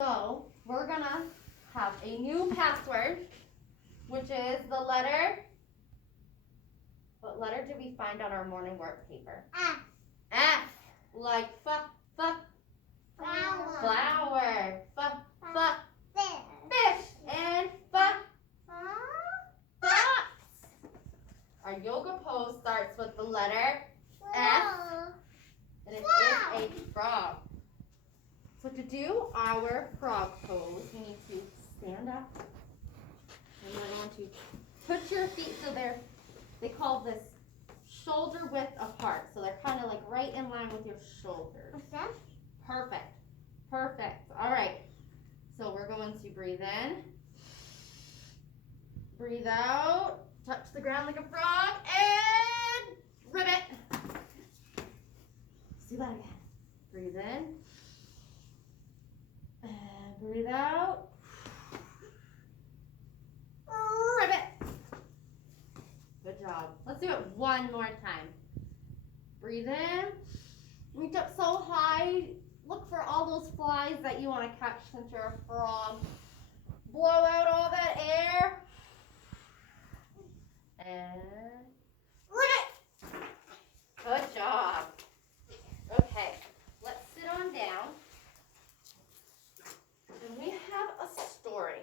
So we're gonna have a new password, which is the letter. What letter did we find on our morning work paper? F. F, like flower. Fish, and fox. Our yoga pose starts with the letter F, and it is a frog. So to do our frog pose, you need to stand up, and you're going to put your feet so they call this shoulder width apart. So they're kind of like right in line with your shoulders. Perfect. All right. So we're going to breathe in, breathe out, touch the ground like a frog, and ribbit. Let's do that again. Breathe in, and breathe out. Ribbit. Good job. Let's do it one more time. Breathe in, reach up so high. Look for all those flies that you want to catch since you're a frog. Blow out all that air. And ribbit. Good job. Okay, let's sit on down. And we have a story.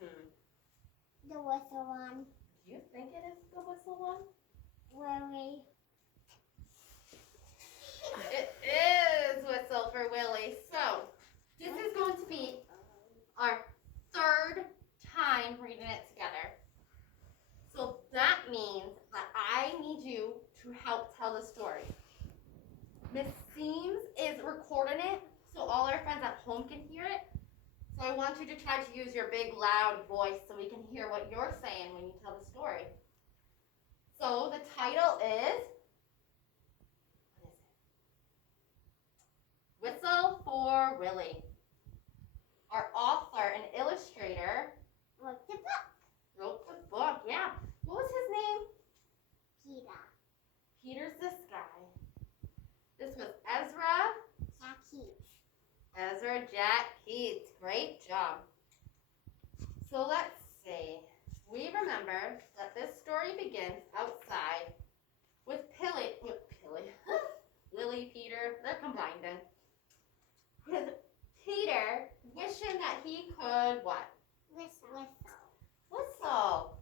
The whistle one. Do you think it is the whistle one? Willie. It is whistle for Willie. So, this is going to be our third time reading it together. So that means that I need you to help tell the story. Miss Seams is recording it so all our friends at home can hear it. So I want you to try to use your big loud voice so we can hear what you're saying when you tell the story. So the title is, what is it? Whistle for Willie. Our author and illustrator Wrote the book. wrote the book. Yeah. What was his name? Peter. Peter's this guy. This was Ezra Jack Keats. Great job. So let's see. We remember that this story begins outside with Willie, Peter, they're combined in. With Peter wishing that he could what? Whistle.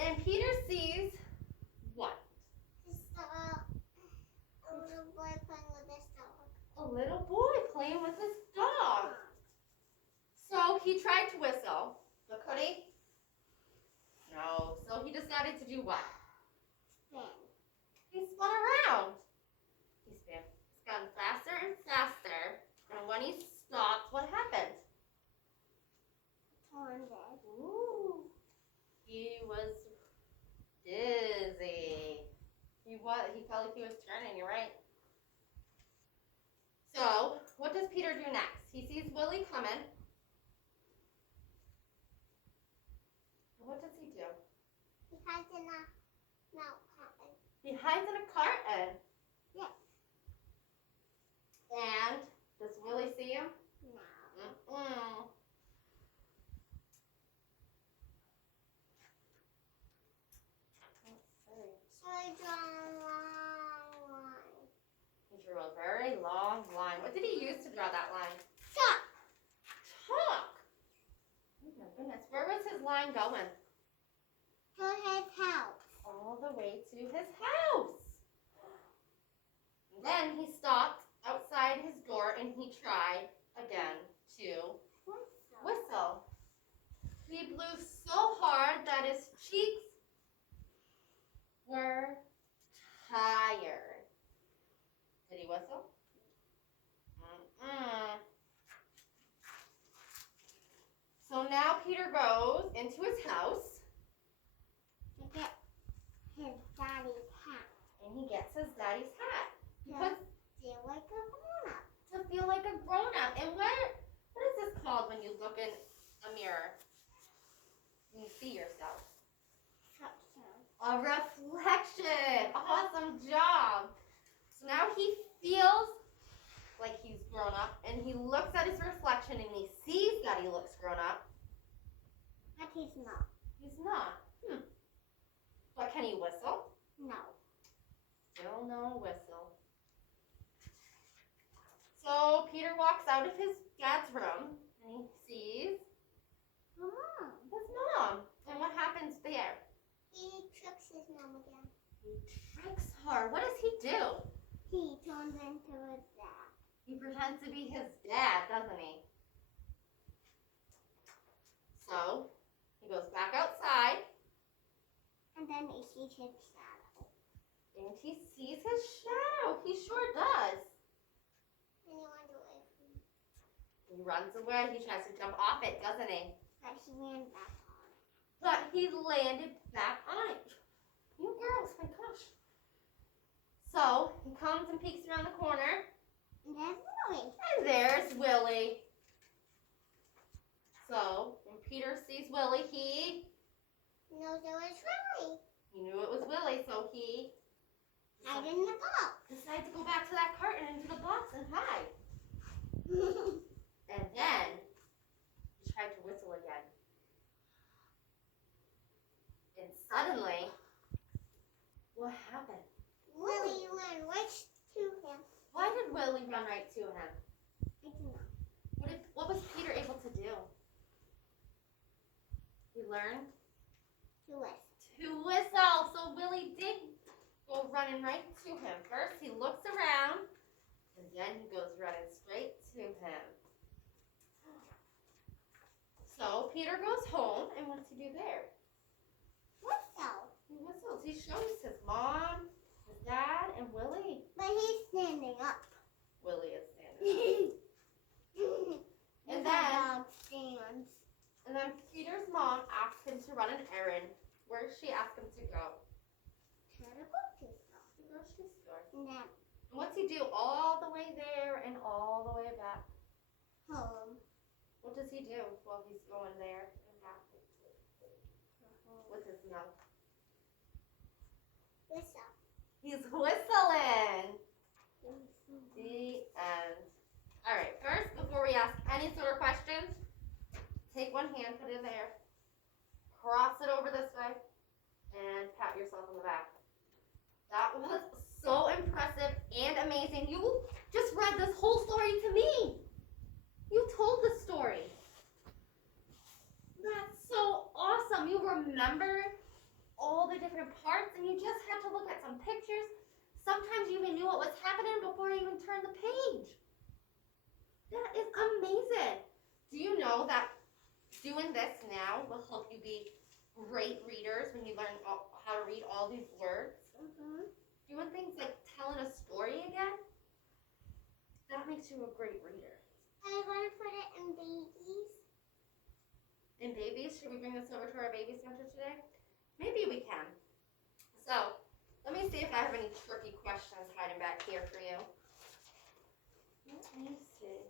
And Peter sees what? A little boy playing with his dog. So he tried to whistle, but could he? No. So he decided to do what? He spun around. He's gotten faster and faster. And when he stopped, what happened? Ooh. He was dizzy. He felt like he was turning, you're right. So, what does Peter do next? He sees Willie coming. What does he do? He hides in a milk carton. He hides in a carton. Yes. And does Willie see him? No. Mm-mm. So I draw a long line. He drew a very long line. What did he use to draw that line? Stop. Chalk. Oh my goodness. Where was his line going? To his house. All the way to his house. And then he stopped outside his door and he tried again to whistle. He blew so hard that his cheeks were tired. Did he whistle? Mm-mm. So now Peter goes into his house. To get his daddy's hat. And he gets his daddy's hat. To feel like a grown-up. To feel like a grown-up. And what is this called when you look in a mirror? And you see yourself? A reflection. Awesome job. So now he feels and he looks at his reflection and he sees that he looks grown up. But he's not. He's not. But can he whistle? No. Still no whistle. So Peter walks out of his dad's room and he sees Mom. his mom. And what happens there? He tricks his mom again. He tricks her. What does he do? He turns into his dad. He pretends to be his dad, doesn't he? So he goes back outside. And then he sees his shadow. And he sees his shadow. He sure does. And he runs away from him. He runs away. He tries to jump off it, doesn't he? But he ran back on. But he landed back on it. You girls, my gosh. So he comes and peeks around the corner. And there's Willie. And there's Willie. So when Peter sees Willie, he knows it was Willie. knew it was Willie, so he Hide in the box. decided to go back to that cart and into the box and hide. And then he tried to whistle again. And suddenly, what happened? Willie ran right to him. Why did Willie run right to him? I don't know. What was Peter able to do? He learned To whistle. to whistle. So Willie did go running right to him. First, he looks around, and then he goes running straight to him. So Peter goes home, and what's he do there? Whistle. He whistles. He shows his mom, his dad, and Willie. But he's standing up. Willie is standing up. And then, dog stands. and then Peter's mom asked him to run an errand. Where did she ask him to go? To the grocery store. The grocery store. And then And what's he do all the way there and all the way back? home. What does he do while he's going there and back with his mouth? Whistle. He's whistling. The end. All right. First, before we ask any sort of questions, take one hand, put it in the air, cross it over this way, and pat yourself on the back. That was so impressive and amazing. You just read this whole story to me. You told the story. That's so awesome. You remember all the different parts and you just had to look at some pictures. Sometimes you even knew what was happening before you even turned the page. That is amazing. Do you know that doing this now will help you be great readers when you learn how to read all these words? Doing things like telling a story again, that makes you a great reader. I want to put it in babies. In babies, should we bring this over to our baby center today? Maybe we can. So, let me see if I have any tricky questions hiding back here for you. Let me see.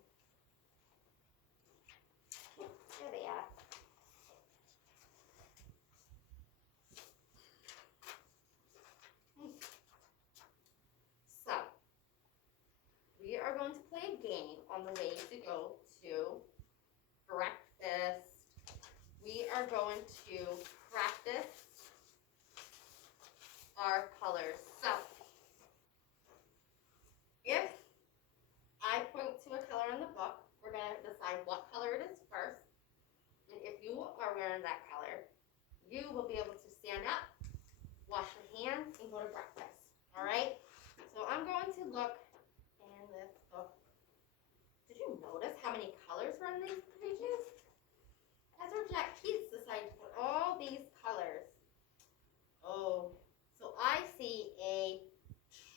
There they are. So, we are going to play a game on the way to go to breakfast. We are going to practice our colors. So, if I point to a color in the book, we're going to decide what color it is first. And if you are wearing that color, you will be able to stand up, wash your hands, and go to breakfast. All right? So I'm going to look in this book. Did you notice how many colors were in these pages? Ezra Jack Keats decided to put all these colors. Oh, so I see a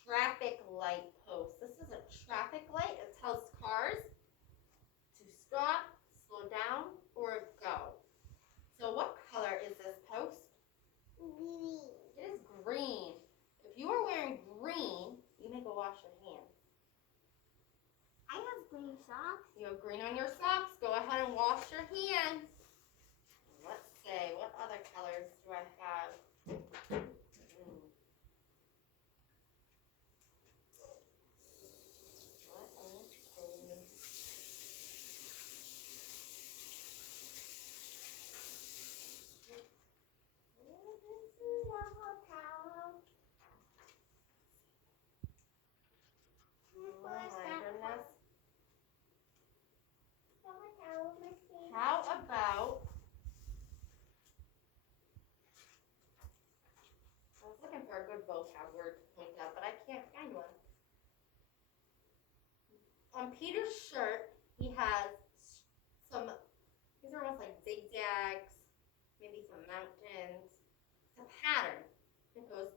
traffic light post. This is a traffic light. It tells cars to stop, slow down, or go. So what color is this post? Green. It is green. If you are wearing green, you may go wash your hands. I have green socks. You have green on your socks. Go ahead and wash your hands. Let's see, what other colors do I have? What on Peter's shirt, he has some, these are almost like zigzags, maybe some mountains. It's a pattern that goes